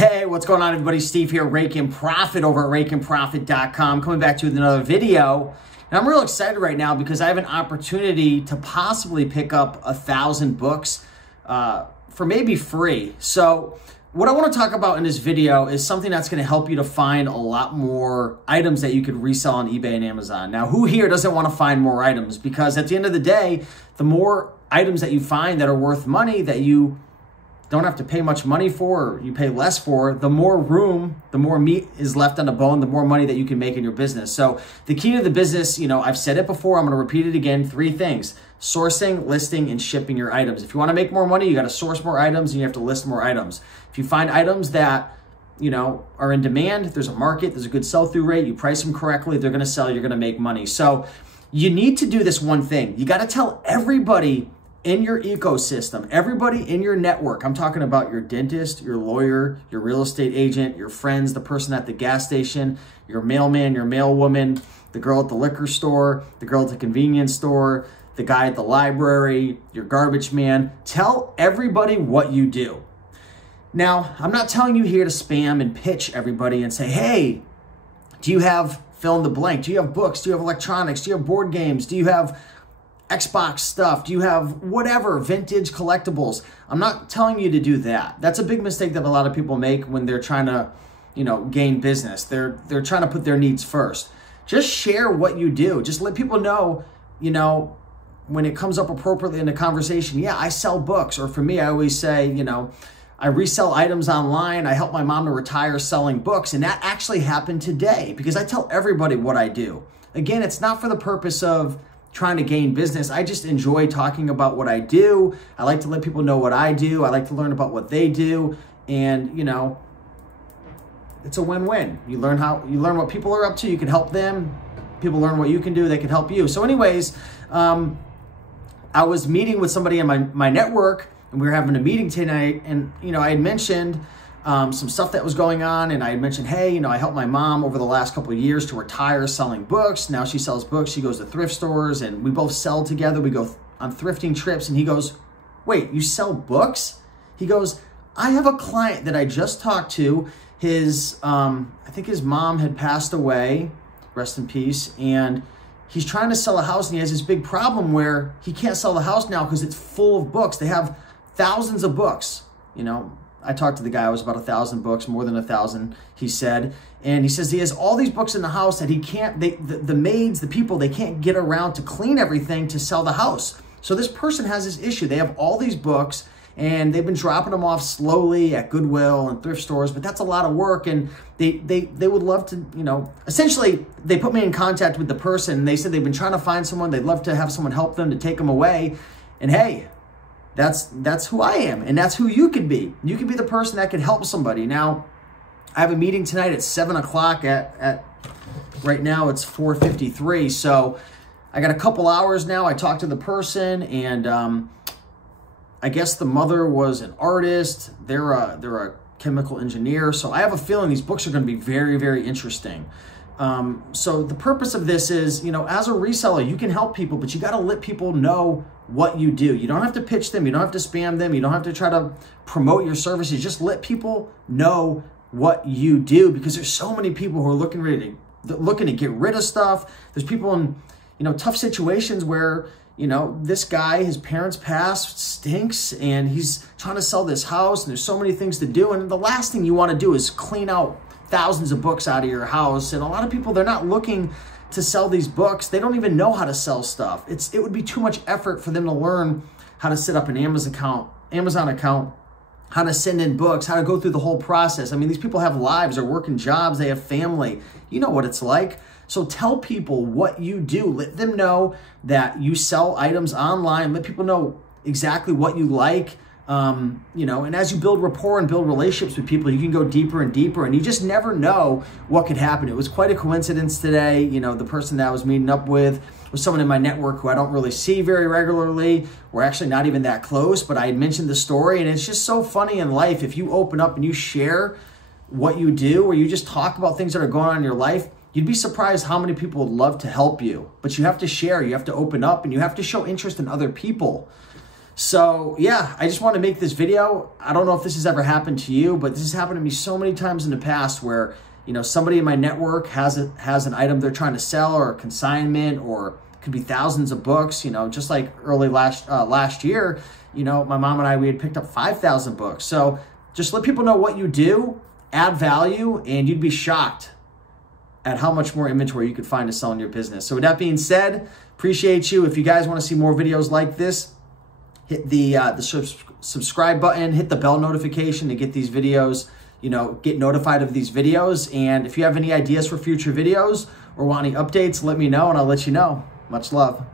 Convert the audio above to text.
Hey, what's going on, everybody? Steve here, Rake and Profit over at rakeandprofit.com, coming back to you with another video. And I'm real excited right now because I have an opportunity to possibly pick up 1,000 books for maybe free. So what I want to talk about in this video is something that's going to help you to find a lot more items that you could resell on eBay and Amazon. Now, who here doesn't want to find more items? Because at the end of the day, the more items that you find that are worth money, that you don't have to pay much money for, or you pay less for, the more room, the more meat is left on the bone, the more money that you can make in your business. So the key to the business, I've said it before, I'm going to repeat it again, 3 things: sourcing, listing, and shipping your items. If you want to make more money, you got to source more items and you have to list more items. If you find items that, are in demand, there's a market, there's a good sell-through rate, you price them correctly, they're going to sell, you're going to make money. So you need to do this one thing. You got to tell everybody in your ecosystem, everybody in your network. I'm talking about your dentist, your lawyer, your real estate agent, your friends, the person at the gas station, your mailman, your mailwoman, the girl at the liquor store, the girl at the convenience store, the guy at the library, your garbage man. Tell everybody what you do. Now, I'm not telling you here to spam and pitch everybody and say, hey, do you have fill in the blank? Do you have books? Do you have electronics? Do you have board games? Do you have Xbox stuff? Do you have whatever, vintage collectibles? I'm not telling you to do that. That's a big mistake that a lot of people make when they're trying to, gain business. They're trying to put their needs first. Just share what you do. Just let people know, when it comes up appropriately in the conversation, yeah, I sell books. Or for me, I always say, I resell items online. I help my mom to retire selling books. And that actually happened today because I tell everybody what I do. Again, it's not for the purpose of trying to gain business. I just enjoy talking about what I do. I like to let people know what I do. I like to learn about what they do. And, it's a win-win. You learn what people are up to. You can help them. People learn what you can do. They can help you. So anyways, I was meeting with somebody in my network, and we were having a meeting tonight. And, I had mentioned some stuff that was going on, and I had mentioned, hey, I helped my mom over the last couple of years to retire selling books. Now she sells books. She goes to thrift stores, and we both sell together. We go on thrifting trips, and he goes, wait, you sell books? He goes, I have a client that I just talked to. I think his mom had passed away, rest in peace, and he's trying to sell a house, and he has this big problem where he can't sell the house now because it's full of books. They have thousands of books, I talked to the guy, it was about 1,000 books, more than 1,000, he said. And he says he has all these books in the house that he can't, the maids, the people, they can't get around to clean everything to sell the house. So this person has this issue. They have all these books and they've been dropping them off slowly at Goodwill and thrift stores, but that's a lot of work. And they would love to, essentially they put me in contact with the person and they said they've been trying to find someone. They'd love to have someone help them to take them away. And hey, that's who I am, and that's who you could be. You could be the person that could help somebody. Now, I have a meeting tonight at 7 o'clock at right now it's 4:53, so I got a couple hours now. I talked to the person, and I guess the mother was an artist. They're a chemical engineer, so I have a feeling these books are going to be very, very interesting. So the purpose of this is, as a reseller, you can help people, but you got to let people know what you do. You don't have to pitch them. You don't have to spam them. You don't have to try to promote your services. Just let people know what you do, because there's so many people who are looking to get rid of stuff. There's people in, tough situations where, this guy, his parents passed, stinks, and he's trying to sell this house, and there's so many things to do. And the last thing you want to do is clean out thousands of books out of your house. And a lot of people, they're not looking to sell these books. They don't even know how to sell stuff. It would be too much effort for them to learn how to set up an Amazon account, how to send in books, how to go through the whole process. I mean, these people have lives, they're working jobs, they have family. You know what it's like. So tell people what you do. Let them know that you sell items online. Let people know exactly what you like. And as you build rapport and build relationships with people, you can go deeper and deeper, and you just never know what could happen. It was quite a coincidence today. The person that I was meeting up with was someone in my network who I don't really see very regularly. We're actually not even that close, but I had mentioned the story, and it's just so funny in life. If you open up and you share what you do, or you just talk about things that are going on in your life, you'd be surprised how many people would love to help you. But you have to share, you have to open up, and you have to show interest in other people. So yeah, I just want to make this video. I don't know if this has ever happened to you, but this has happened to me so many times in the past where, you know, somebody in my network has an item they're trying to sell, or a consignment, or it could be thousands of books, you know, just like early last year, you know, my mom and I, we had picked up 5,000 books. So just let people know what you do, add value, and you'd be shocked at how much more inventory you could find to sell in your business. So with that being said, appreciate you. If you guys want to see more videos like this, hit the subscribe button, hit the bell notification to get these videos, you know, get notified of these videos. And if you have any ideas for future videos or want any updates, let me know and I'll let you know. Much love.